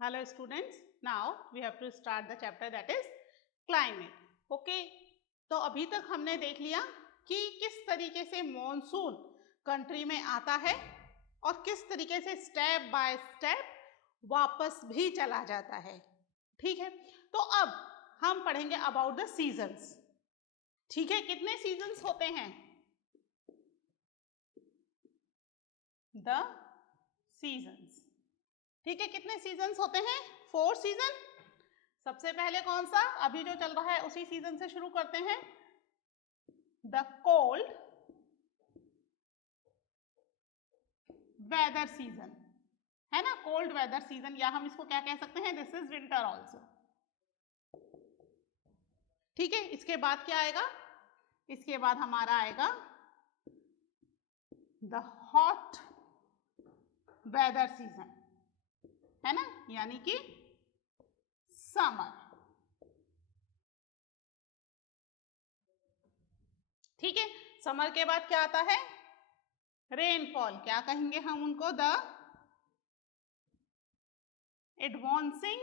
Hello students, now we have to start the chapter that is climate. Okay, तो अभी तक हमने देख लिया कि किस तरीके से मॉनसून कंट्री में आता है और किस तरीके से स्टेप बाय स्टेप वापस भी चला जाता है. ठीक है, तो अब हम पढ़ेंगे अबाउट द सीजन्स. ठीक है, कितने सीजन्स होते हैं? The seasons. ठीक है, कितने सीजन्स होते हैं? 4 सीजन. सबसे पहले कौन सा? अभी जो चल रहा है उसी सीजन से शुरू करते हैं. द कोल्ड वेदर सीजन है ना, कोल्ड वेदर सीजन, या हम इसको क्या कह सकते हैं? This is winter also. ठीक है, इसके बाद क्या आएगा? इसके बाद हमारा आएगा द हॉट वेदर सीजन, है ना, यानी कि समर. ठीक है, समर के बाद क्या आता है? रेनफॉल. क्या कहेंगे हम उनको? The advancing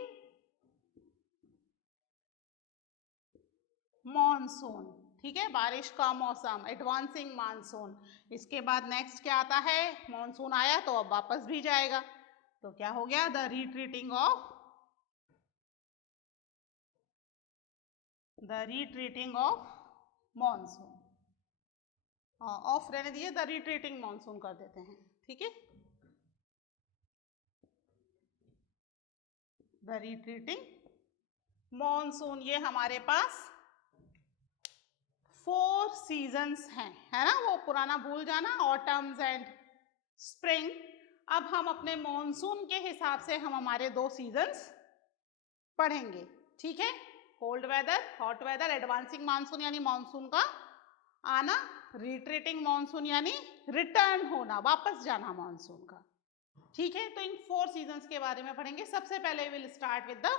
monsoon. ठीक है, बारिश का मौसम, एडवांसिंग मानसून. इसके बाद नेक्स्ट क्या आता है? मॉनसून आया तो अब वापस भी जाएगा, तो क्या हो गया? The retreating of monsoon. Of रहने दिए, द रिट्रीटिंग मॉनसून कर देते हैं. ठीक है, द रिट्रीटिंग मॉनसून. ये हमारे पास 4 सीजन्स हैं, है ना. वो पुराना भूल जाना, ऑटम्स एंड स्प्रिंग. अब हम अपने मॉनसून के हिसाब से हम हमारे 2 सीजन्स पढ़ेंगे. ठीक है, cold weather, hot weather, advancing monsoon यानी मानसून का आना, रिट्रीटिंग मानसून यानी रिटर्न होना, वापस जाना मानसून का. ठीक है, तो इन 4 सीजन्स के बारे में पढ़ेंगे. सबसे पहले will start with the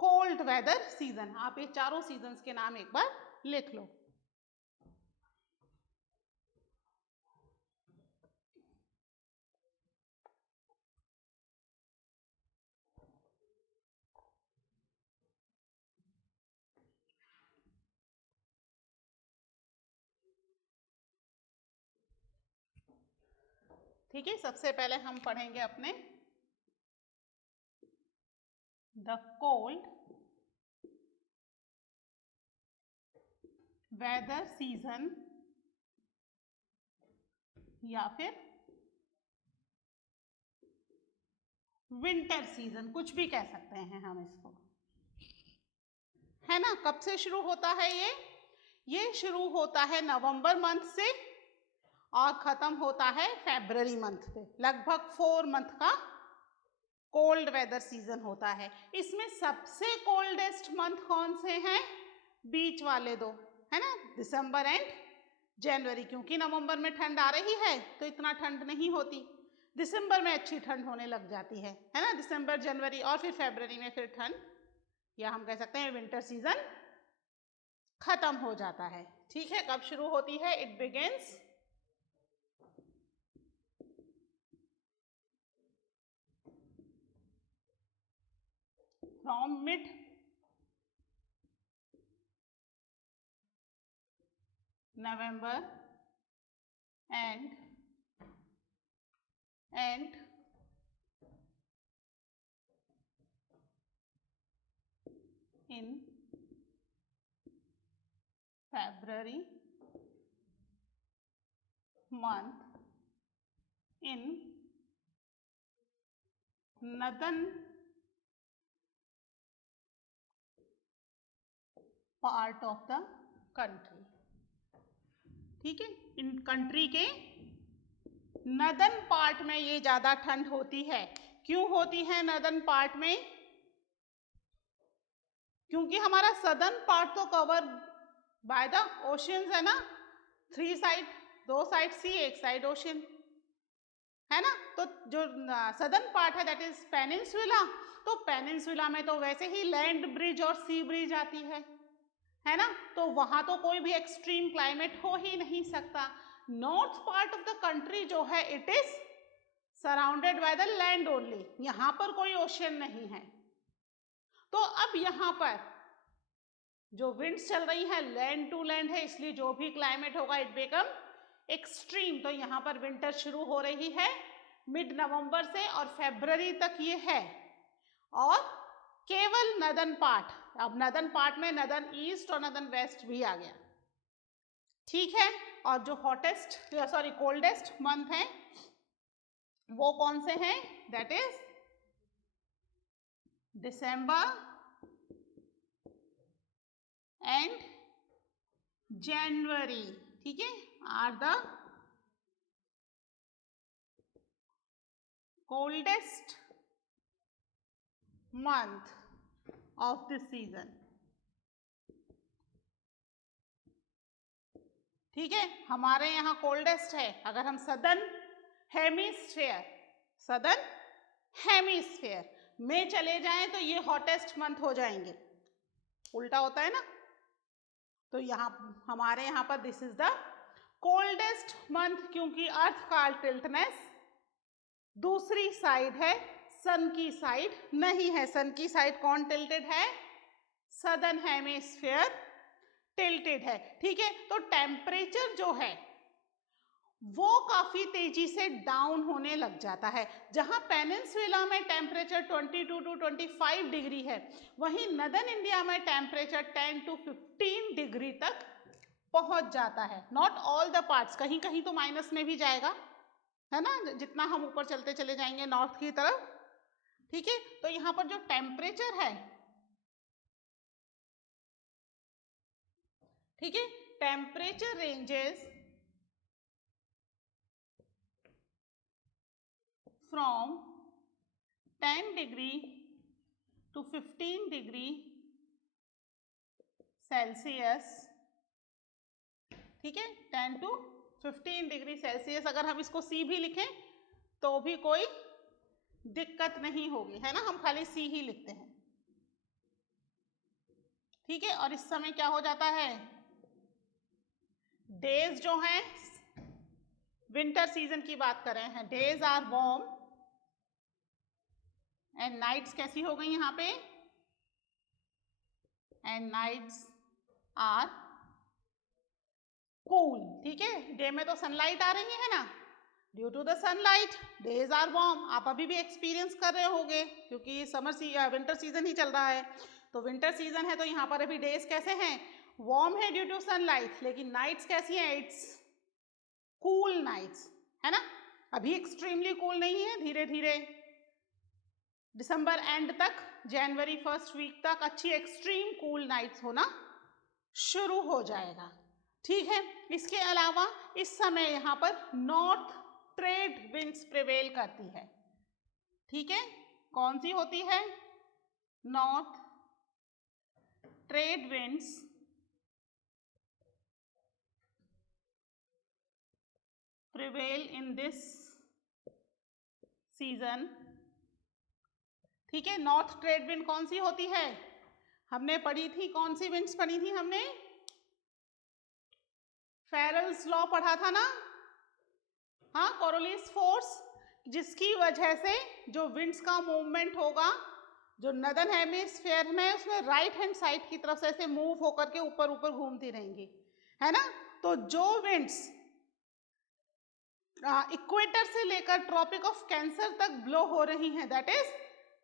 cold weather season. आप ये चारों सीजन्स के नाम एक बार लिख लो. ठीक है, सबसे पहले हम पढ़ेंगे अपने द कोल्ड वेदर सीजन, या फिर विंटर सीजन, कुछ भी कह सकते हैं हम इसको, है ना. कब से शुरू होता है ये शुरू होता है नवंबर मंथ से और खत्म होता है फरवरी मंथ पे. लगभग 4 मंथ का कोल्ड वेदर सीजन होता है. इसमें सबसे कोल्डेस्ट मंथ कौन से हैं? बीच वाले 2, है ना, दिसंबर एंड जनवरी. क्योंकि नवंबर में ठंड आ रही है तो इतना ठंड नहीं होती, दिसंबर में अच्छी ठंड होने लग जाती है ना. दिसंबर, जनवरी और फिर फरवरी में फिर ठंड, या हम कह सकते हैं विंटर सीजन खत्म हो जाता है. ठीक है, कब शुरू होती है? It begins from mid November and in February month in northern part of the country. ठीक है, इन कंट्री के नदर्न पार्ट में ये ज्यादा ठंड होती है. क्यों होती है नदर्न पार्ट में? क्योंकि हमारा सदर्न पार्ट तो कवर बाय द ओशियंस, है ना. 3 साइड, 2 साइड सी, 1 साइड ओशियन, है ना. तो जो सदर्न पार्ट है दैट इज पेनिनसुला. तो पेनिनसुला में तो वैसे ही लैंड ब्रिज और सी ब्रिज आती है ना. तो वहां तो कोई भी एक्सट्रीम क्लाइमेट हो ही नहीं सकता. North part of the country जो है it is surrounded by the land only, यहां पर कोई ओशन नहीं है। तो अब यहां पर जो विंड्स चल रही है लैंड टू लैंड है, इसलिए जो भी क्लाइमेट होगा इट बिकम एक्सट्रीम। तो यहां पर विंटर शुरू हो रही है मिड नवंबर से और फरवरी तक ये है। और केवल नदन पार्ट, अब नदन पार्ट में नदन ईस्ट और नदन वेस्ट भी आ गया, ठीक है। और जो हॉटेस्ट कोल्डेस्ट मंथ है वो कौन से हैं? That is December and January, ठीक है, are the coldest month of this season, ठीक है। हमारे यहाँ कोल्डेस्ट है, अगर हम सदर्न हेमिस्फेयर में चले जाएं तो ये हॉटेस्ट मंथ हो जाएंगे, उल्टा होता है ना। तो यहाँ हमारे यहाँ पर this is the coldest month, क्योंकि अर्थ का टिल्टनेस दूसरी साइड है, सन की साइड नहीं है। सन की साइड कौन टिल्टेड है? सदर्न हेमिस्फीयर टिल्टेड है, ठीक है। तो टेम्परेचर जो है वो काफी तेजी से डाउन होने लग जाता है। जहां पेनिनसुला में टेम्परेचर 22 to 25 डिग्री है, वहीं नदर्न इंडिया में टेम्परेचर 10 to 15 डिग्री तक पहुंच जाता है। नॉट ऑल द पार्ट्स, कहीं कहीं तो माइनस में भी जाएगा, है ना, जितना हम ऊपर चलते चले जाएंगे नॉर्थ की तरफ, ठीक है। तो यहाँ पर जो टेम्परेचर है, ठीक है, temperature ranges from 10 degree to 15 degree Celsius, ठीक है, 10 to 15 डिग्री सेल्सियस। अगर हम इसको सी भी लिखें तो भी कोई दिक्कत नहीं होगी, है ना, हम खाली सी ही लिखते हैं, ठीक है। और इस समय क्या हो जाता है, डेज जो हैं, विंटर सीजन की बात कर रहे हैं, days are warm and nights कैसी हो गई यहाँ पे, एंड नाइट्स आर कूल, ठीक है। डे में तो सनलाइट आ रही है ना, due to the sunlight days are warm. आप अभी भी एक्सपीरियंस कर रहे होंगे क्योंकि विंटर सीजन ही चल रहा है। तो विंटर सीजन है तो यहाँ पर अभी डेज कैसे हैं, वार्म है ड्यू टू सनलाइट, लेकिन नाइट्स कैसी हैं, इट्स कूल नाइट्स, है ना। अभी एक्सट्रीमली कूल नहीं है, धीरे धीरे दिसंबर एंड तक, जनवरी फर्स्ट वीक तक अच्छी एक्सट्रीम कूल नाइट्स होना शुरू हो जाएगा, ठीक है। इसके अलावा इस समय यहाँ पर नॉर्थ ट्रेड विंड्स प्रिवेल करती है, ठीक है। कौन सी होती है, north trade winds prevail in this season, ठीक है। नॉर्थ ट्रेड विंड कौन सी होती है, हमने पढ़ी थी, कौन सी विंड्स पढ़ी थी हमने, फेरल्स लॉ पढ़ा था ना, हाँ, कोरोलिस फोर्स, जिसकी वजह से जो विंड्स का मूवमेंट होगा, जो नदर्न हेमिस्फीयर में, उसमें राइट हैंड साइड की तरफ से ऐसे मूव होकर के ऊपर ऊपर घूमती रहेंगी, है ना। तो जो विंड्स इक्वेटर से लेकर ट्रॉपिक ऑफ कैंसर तक ब्लो हो रही हैं, दैट इज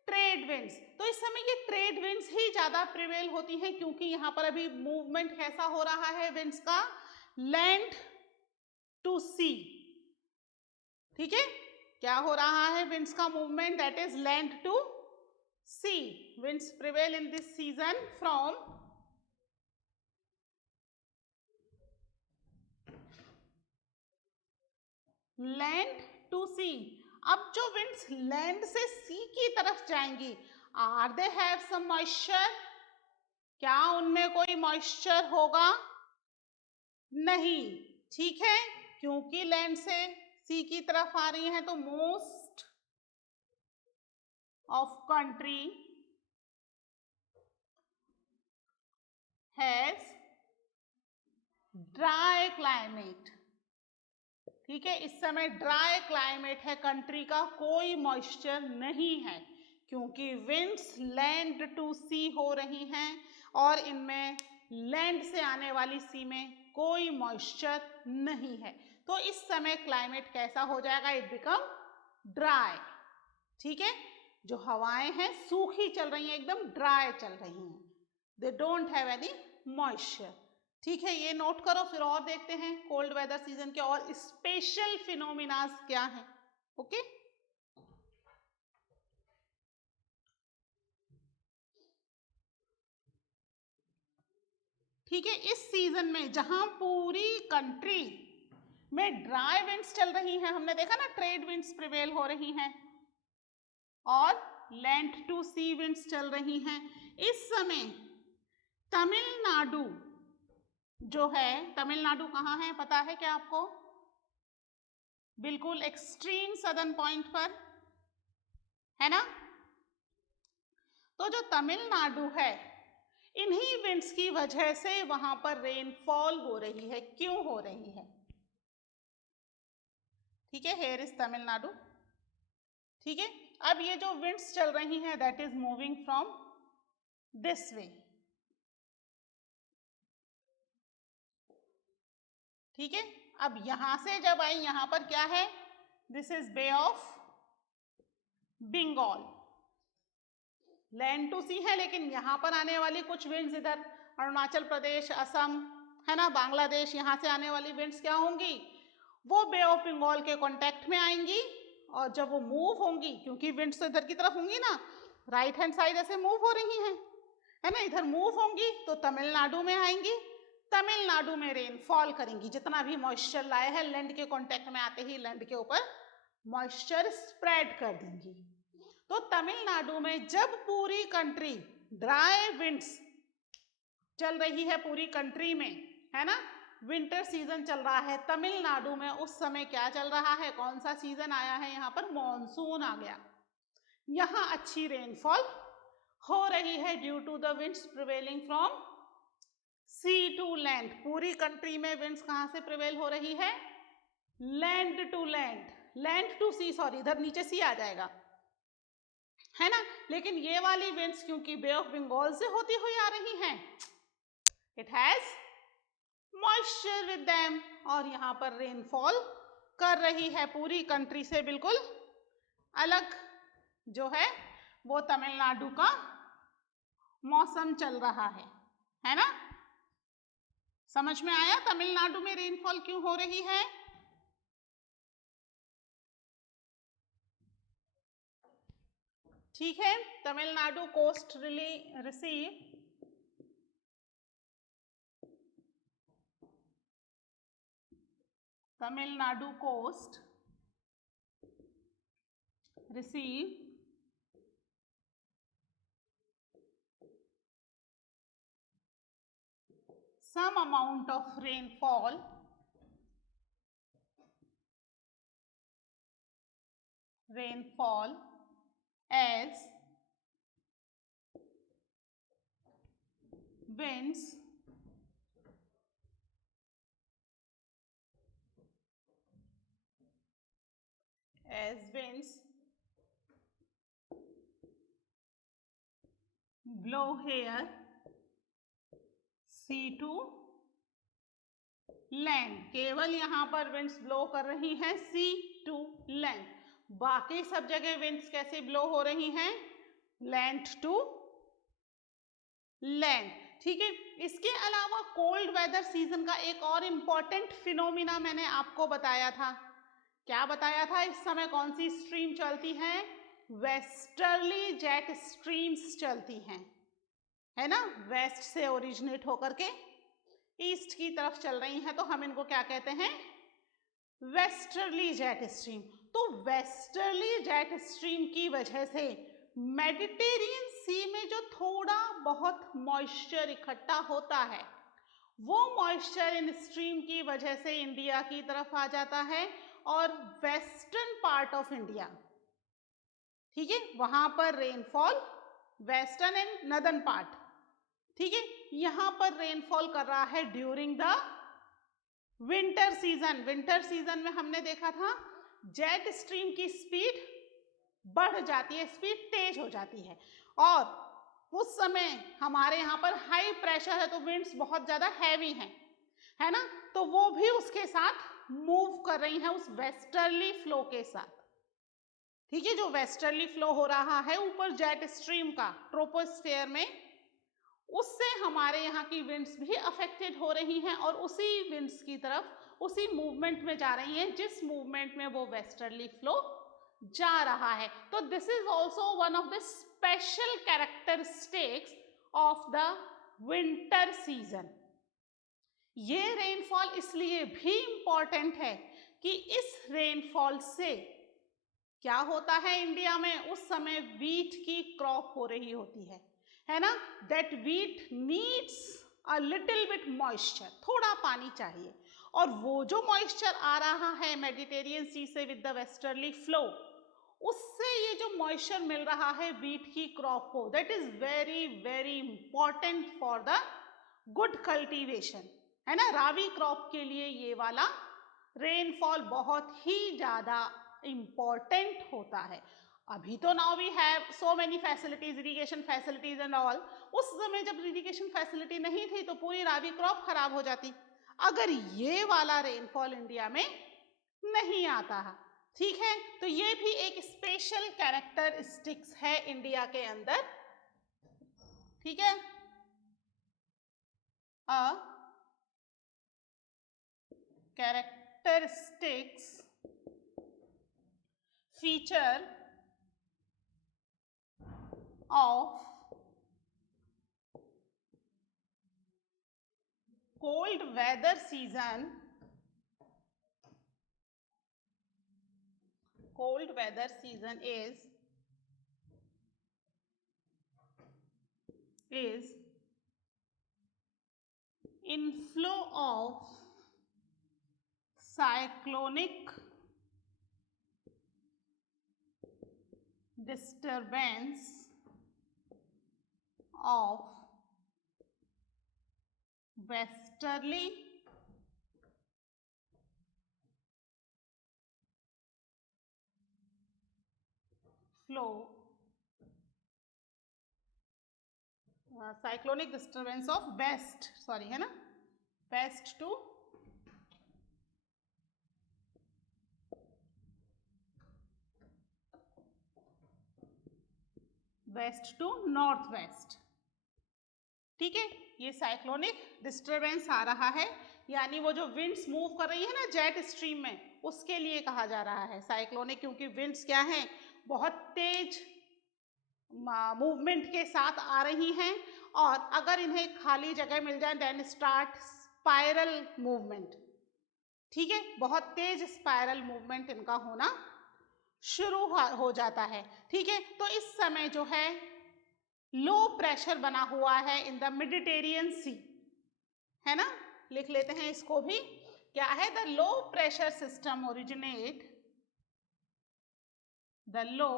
ट्रेड विंड्स। तो इस समय ये ट्रेड विंड्स ही ज्यादा प्रिवेल होती हैं, क्योंकि यहाँ पर अभी मूवमेंट कैसा हो रहा है विंड्स का, लैंड टू सी, ठीक है। क्या हो रहा है विंड्स का movement, that is land to sea. Winds prevail in this season from land to sea. अब जो विंड्स लैंड से सी की तरफ जाएंगी, are they have some moisture, क्या उनमें कोई मॉइस्चर होगा, नहीं, ठीक है, क्योंकि लैंड से सी की तरफ आ रही है। तो most of country has dry climate, ठीक है, इस समय ड्राई क्लाइमेट है, कंट्री का कोई मॉइस्चर नहीं है क्योंकि विंड्स लैंड टू सी हो रही हैं और इनमें लैंड से आने वाली सी में कोई मॉइस्चर नहीं है। तो इस समय क्लाइमेट कैसा हो जाएगा? It become dry. ठीक है, जो हवाएं हैं सूखी चल रही हैं, एकदम ड्राई चल रही हैं, they don't have any moisture. ठीक है, ये नोट करो। फिर और देखते हैं कोल्ड वेदर सीजन के और स्पेशल फिनोमिनास क्या हैं। ओके, ठीक है, इस सीजन में जहां पूरी कंट्री में ड्राई विंड्स चल रही हैं, हमने देखा ना ट्रेड विंड्स प्रिवेल हो रही हैं और लैंड टू सी विंड्स चल रही हैं, इस समय तमिलनाडु जो है, तमिलनाडु कहाँ है पता है क्या आपको? बिल्कुल एक्सट्रीम सदर्न पॉइंट पर है ना। तो जो तमिलनाडु है, इन्हीं विंड्स की वजह से वहां पर रेनफॉल हो रही है। क्यों हो रही है? ठीक है, हेयर इज तमिलनाडु। ठीक है, अब ये जो विंड्स चल रही हैं that is moving from this way. ठीक है, अब यहां से जब आई, यहां पर क्या है? This is Bay of Bengal, land to sea है, लेकिन यहां पर आने वाली कुछ विंड्स इधर अरुणाचल प्रदेश, असम है ना, बांग्लादेश, यहां से आने वाली विंड्स क्या होंगी? वो बे ऑफ बंगाल के कांटेक्ट में आएंगी और जब वो मूव होंगी, क्योंकि विंड्स तो इधर की तरफ होंगी ना, राइट हैंड साइड ऐसे मूव हो रही हैं, है ना, इधर मूव होंगी तो तमिलनाडु में आएंगी, तमिलनाडु में रेनफॉल करेंगी। जितना भी मॉइस्चर लाए हैं लैंड के कांटेक्ट में आते ही लैंड के ऊपर मॉइस्चर स्प्रेड कर देंगी। तो तमिलनाडु में जब पूरी कंट्री ड्राई विंड्स चल रही है, पूरी कंट्री में, है ना, विंटर सीजन चल रहा है, तमिलनाडु में उस समय क्या चल रहा है? कौन सा सीजन आया है? यहाँ पर मॉनसून आ गया। यहाँ अच्छी रेनफॉल हो रही है due to the winds prevailing from sea to land. पूरी कंट्री में विंड्स कहां से प्रिवेल हो रही है? Land to land, land to sea, sorry इधर नीचे सी आ जाएगा, है ना, लेकिन ये वाली विंड्स क्योंकि बे ऑफ बंगाल से होती हुई आ रही हैं, it has moisture with them और यहां पर रेनफॉल कर रही है पूरी कंट्री से बिल्कुल अलग जो है वो तमिलनाडु का मौसम चल रहा है ना। समझ में आया तमिलनाडु में रेनफॉल क्यों हो रही है? ठीक है, Tamil Nadu coast receive Tamil coast receive some amount of rainfall as winds blow here sea to land. केवल यहां पर विंड्स ब्लो कर रही हैं सी टू लैंड, बाकी सब जगह विंड्स कैसे ब्लो हो रही हैं? Land to land. ठीक है, इसके अलावा कोल्ड वेदर सीजन का एक और इंपॉर्टेंट फिनोमिना मैंने आपको बताया था। क्या बताया था? इस समय कौन सी स्ट्रीम चलती है? वेस्टर्ली जेट स्ट्रीम्स चलती हैं, है ना, वेस्ट से ओरिजिनेट होकर के ईस्ट की तरफ चल रही हैं, तो हम इनको क्या कहते हैं? Westerly jet stream. तो वेस्टर्ली जेट स्ट्रीम की वजह से मेडिटेरियन सी में जो थोड़ा बहुत मॉइस्चर इकट्ठा होता है, वो मॉइस्चर इन स्ट्रीम की वजह से इंडिया की तरफ आ जाता है और वेस्टर्न पार्ट ऑफ इंडिया, ठीक है, वहां पर rainfall, western and northern part, ठीक है, यहां पर रेनफॉल कर रहा है ड्यूरिंग द विंटर सीजन में हमने देखा था जेट स्ट्रीम की स्पीड बढ़ जाती है, स्पीड तेज हो जाती है, और उस समय हमारे यहाँ पर हाई प्रेशर है तो विंड्स बहुत ज्यादा हैवी हैं, है ना, तो वो भी उसके साथ मूव कर रही है उस वेस्टर्ली फ्लो के साथ। ठीक है, जो वेस्टर्ली फ्लो हो रहा है ऊपर जेट स्ट्रीम का ट्रोपोस्फेयर में, उससे हमारे यहाँ की विंड्स भी अफेक्टेड हो रही हैं और उसी विंड्स की तरफ उसी मूवमेंट में जा रही हैं जिस मूवमेंट में वो वेस्टर्ली फ्लो जा रहा है। तो this is also one of the special characteristics of the winter season. ये रेनफॉल इसलिए भी इंपॉर्टेंट है कि इस रेनफॉल से क्या होता है, इंडिया में उस समय वीट की क्रॉप हो रही होती है ना, that wheat needs a little bit moisture, थोड़ा पानी चाहिए, और वो जो मॉइस्चर आ रहा है मेडिटेरियन सी से विद द वेस्टर्ली फ्लो, उससे ये जो मॉइस्चर मिल रहा है वीट की क्रॉप को, that is very very important for the good cultivation, है ना। रावी क्रॉप के लिए ये वाला रेनफॉल बहुत ही ज्यादा इंपॉर्टेंट होता है। अभी तो now we have so many facilities, irrigation facilities and all. उस समय जब इरिगेशन फैसिलिटी नहीं थी तो पूरी रावी क्रॉप खराब हो जाती अगर ये वाला रेनफॉल इंडिया में नहीं आता है। ठीक है, तो ये भी एक स्पेशल कैरेक्टरिस्टिक्स है इंडिया के अंदर। ठीक है, characteristics feature of cold weather season, is inflow of cyclonic disturbance of westerly flow, cyclonic disturbance of west, sorry, है ना, west to west to north west. ठीक है, ये साइक्लोनिक डिस्टर्बेंस आ रहा है, यानी वो जो विंड्स मूव कर रही है ना जेट स्ट्रीम में, उसके लिए कहा जा रहा है साइक्लोनिक, क्योंकि विंड्स क्या हैं, बहुत तेज मूवमेंट के साथ आ रही हैं, और अगर इन्हें खाली जगह मिल जाए देन स्टार्ट स्पाइरल मूवमेंट। ठीक है, बहुत तेज स्पाइरल मूवमेंट इनका होना शुरू हो जाता है। ठीक है, तो इस समय जो है लो प्रेशर बना हुआ है इन द मेडिटेरियन सी, है ना, लिख लेते हैं इसको भी, क्या है, the low pressure system originate, the low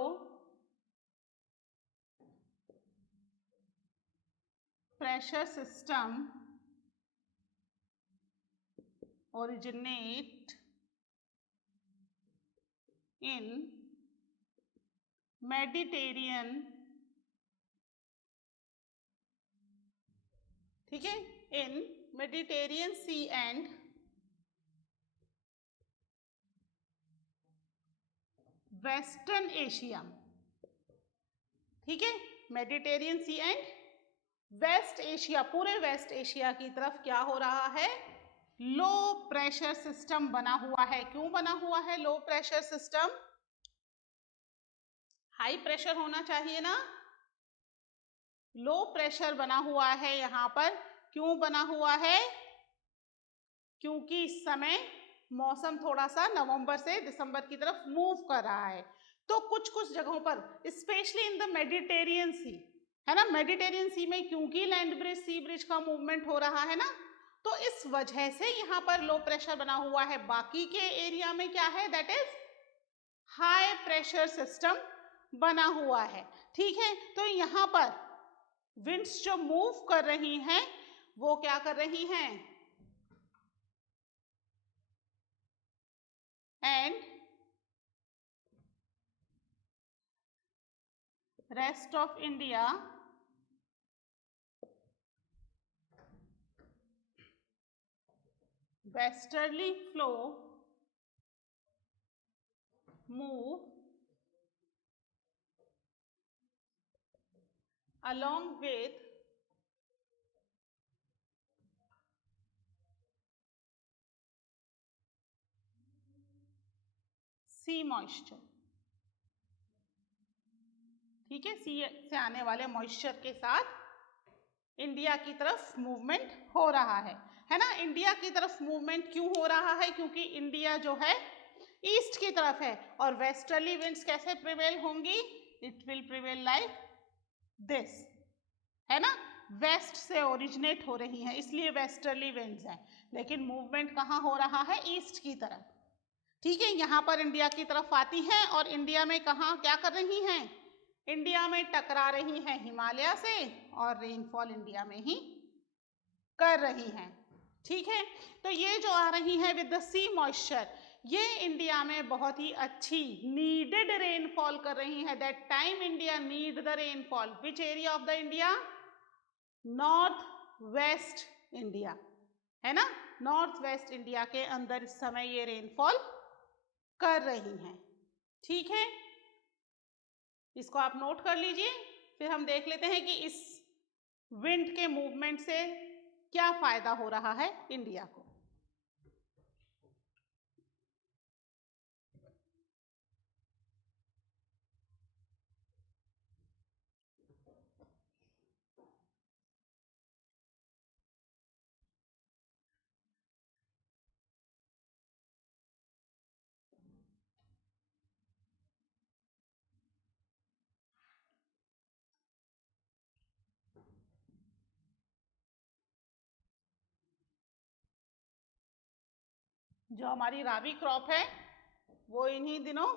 pressure system originate in Mediterranean, ठीक है, in Mediterranean Sea and western Asia. ठीक है, Mediterranean sea and west Asia, पूरे वेस्ट एशिया की तरफ क्या हो रहा है, लो प्रेशर सिस्टम बना हुआ है। क्यों बना हुआ है लो प्रेशर सिस्टम, हाई प्रेशर होना चाहिए ना, लो प्रेशर बना हुआ है यहाँ पर। क्यों बना हुआ है, क्योंकि इस समय मौसम थोड़ा सा नवंबर से दिसंबर की तरफ मूव कर रहा है, तो कुछ कुछ जगहों पर स्पेशली इन द मेडिटेरियन सी, है ना, मेडिटेरियन सी में क्योंकि लैंड ब्रिज सी ब्रिज का मूवमेंट हो रहा है ना, तो इस वजह से यहाँ पर लो प्रेशर बना हुआ है। बाकी के एरिया में क्या है, that is high pressure system बना हुआ है। ठीक है, तो यहाँ पर विंड्स जो मूव कर रही हैं वो क्या कर रही हैं, and rest of India westerly flow move along with sea moisture. ठीक है, सी से आने वाले मॉइस्चर के साथ इंडिया की तरफ मूवमेंट हो रहा है ना। इंडिया की तरफ मूवमेंट क्यों हो रहा है? क्योंकि इंडिया जो है ईस्ट की तरफ है और वेस्टर्ली विंड्स कैसे प्रिवेल होंगी? It will prevail like this, है ना। वेस्ट से ओरिजिनेट हो रही हैं, इसलिए वेस्टर्ली विंड्स हैं, लेकिन मूवमेंट कहाँ हो रहा है? ईस्ट की तरफ। ठीक है, यहाँ पर इंडिया की तरफ आती हैं और इंडिया में कहाँ क्या कर रही हैं? इंडिया में टकरा रही हैं हिमालय से और रेनफॉल इंडिया में ही कर रही हैं। ठीक है, तो ये जो आ रही हैं विद द सी मॉइस्चर, ये इंडिया में बहुत ही अच्छी नीडेड रेनफॉल कर रही है। That time India need the rainfall. Which area of the India? North west India, है ना। नॉर्थ वेस्ट इंडिया के अंदर इस समय ये रेनफॉल कर रही हैं। ठीक है, इसको आप नोट कर लीजिए। फिर हम देख लेते हैं कि इस विंड के मूवमेंट से क्या फायदा हो रहा है इंडिया को। जो हमारी राबी क्रॉप है वो इन्हीं दिनों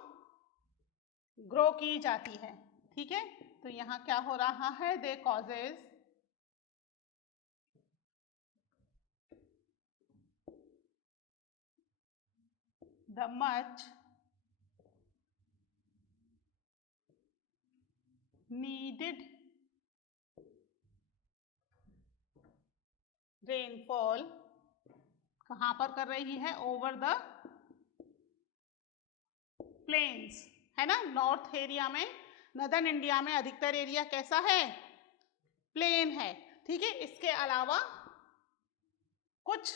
ग्रो की जाती है। ठीक है, तो यहाँ क्या हो रहा है? They causes the much needed rainfall कहाँ पर कर रही है? ओवर द प्लेन्स, है ना। नॉर्थ एरिया में, नदर्न इंडिया में अधिकतर एरिया कैसा है? प्लेन है। ठीक है, इसके अलावा कुछ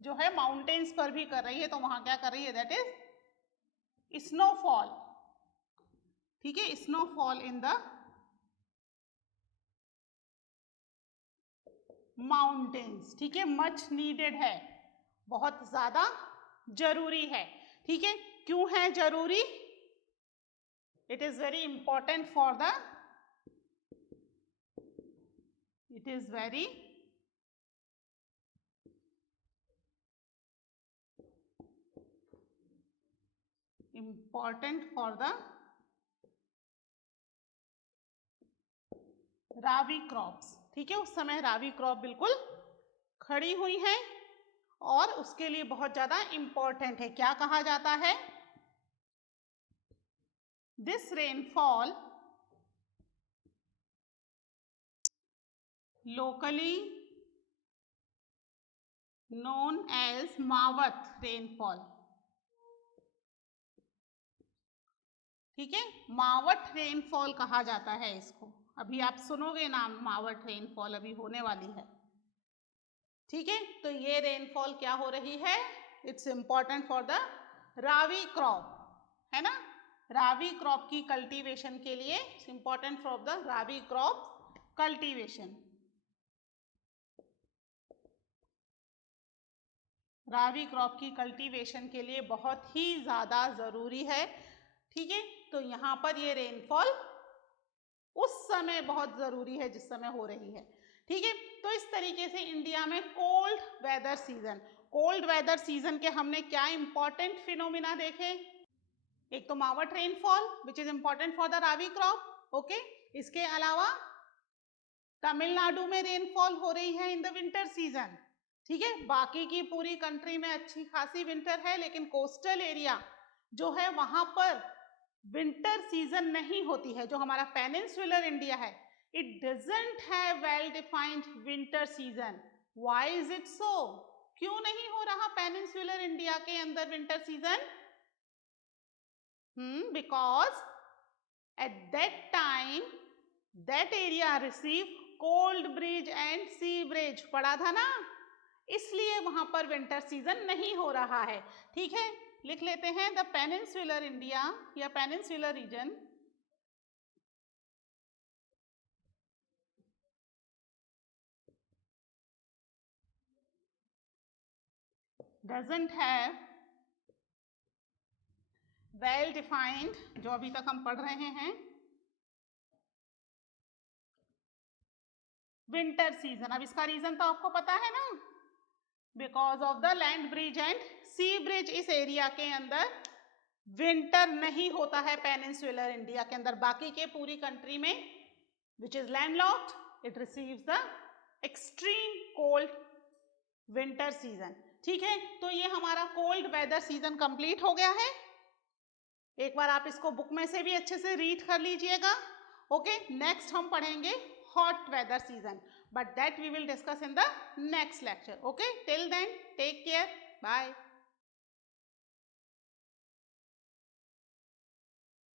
जो है माउंटेन्स पर भी कर रही है, तो वहां क्या कर रही है? That is snowfall. ठीक है, स्नोफॉल इन द माउंटेन्स। ठीक है, मच नीडेड है, बहुत ज्यादा जरूरी है। ठीक है, क्यों है जरूरी? It is very important for the, it is very important for the Ravi crops. ठीक है, उस समय रावी क्रॉप बिल्कुल खड़ी हुई है और उसके लिए बहुत ज्यादा इंपॉर्टेंट है। क्या कहा जाता है? This rainfall locally known as mawat rainfall. ठीक है, मावट रेनफॉल कहा जाता है इसको। अभी आप सुनोगे नाम, मावट रेनफॉल अभी होने वाली है। ठीक है, तो ये रेनफॉल क्या हो रही है? It's important for the rabi crop, है ना। रावी क्रॉप की कल्टीवेशन के लिए important for the rabi crop cultivation. Ravi crop की कल्टीवेशन के लिए बहुत ही ज़्यादा ज़रूरी है। ठीक है, तो यहाँ पर ये रेनफॉल उस समय बहुत ज़रूरी है जिस समय हो रही है। ठीक है, तो इस तरीके से इंडिया में cold weather season, cold weather season के हमने क्या इंपॉर्टेंट फिनोमिना देखे? एक तो mawat rainfall which is important for the rabi crop. Okay, इसके अलावा तमिलनाडु में रेनफॉल हो रही है इन द विंटर सीजन। ठीक है, बाकी की पूरी कंट्री में अच्छी खासी विंटर है, लेकिन कोस्टल एरिया जो है वहां पर विंटर सीजन नहीं होती है। जो हमारा पेनिनसुलर इंडिया है, it doesn't have well defined winter season. Why is it so? क्यों नहीं हो रहा पेनिनसुलर इंडिया के अंदर winter season? Because at that time that area receive cold breeze and sea breeze. पढ़ा था ना, इसलिए वहां पर विंटर सीजन नहीं हो रहा है। ठीक है, लिख लेते हैं द पेनिनसुलर इंडिया या peninsular reason doesn't have well defined, जो अभी तक हम पढ़ रहे हैं, विंटर सीजन। अब इसका रीजन तो आपको पता है ना, because of the land breeze and sea breeze. इस एरिया के अंदर विंटर नहीं होता है पेनिनसुलर इंडिया के अंदर। बाकी के पूरी कंट्री में which is landlocked, it receives the extreme cold winter season. ठीक है, तो ये हमारा कोल्ड वेदर सीजन कंप्लीट हो गया है। एक बार आप इसको बुक में से भी अच्छे से रीड कर लीजिएगा। ओके, नेक्स्ट हम पढ़ेंगे hot weather season, but that we will discuss in the next lecture. Okay, till then take care, bye.